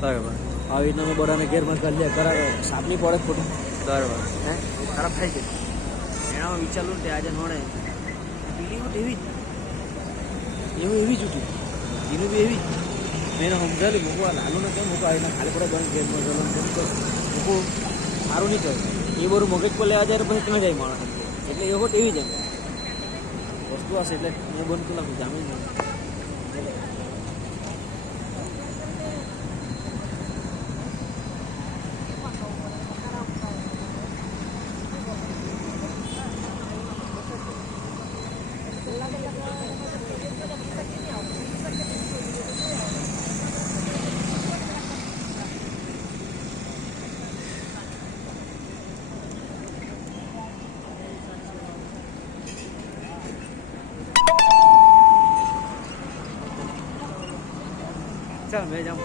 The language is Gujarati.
બરાબર. આવી રીતના મેં બધાને ઘેરમાં કરાવે સાપની પડે ખોટું બરાબર. હે ખરાબ થાય છે એનામાં વિચારલું ને તે આજે નોડે પેલી ઉઠ એવી જ એવું એવી જ ઉઠી એનું બી એવી જ મેં એને સમજાવેલું મૂકું આ લાલુને કેમ મૂકું આવી રીતના ખાલી પડે બંધ ઘેરમાં જવાનું કેમ તો મૂકું સારું નહીં કહે એ બધું મગજ પર લેવા જાય પછી ત્યાં જાય માણસ એટલે એ વખત એવી જ એમ વસ્તુ હશે એટલે મેં બંધ કરી નાખું જામીન ચાલ મેં જાઉં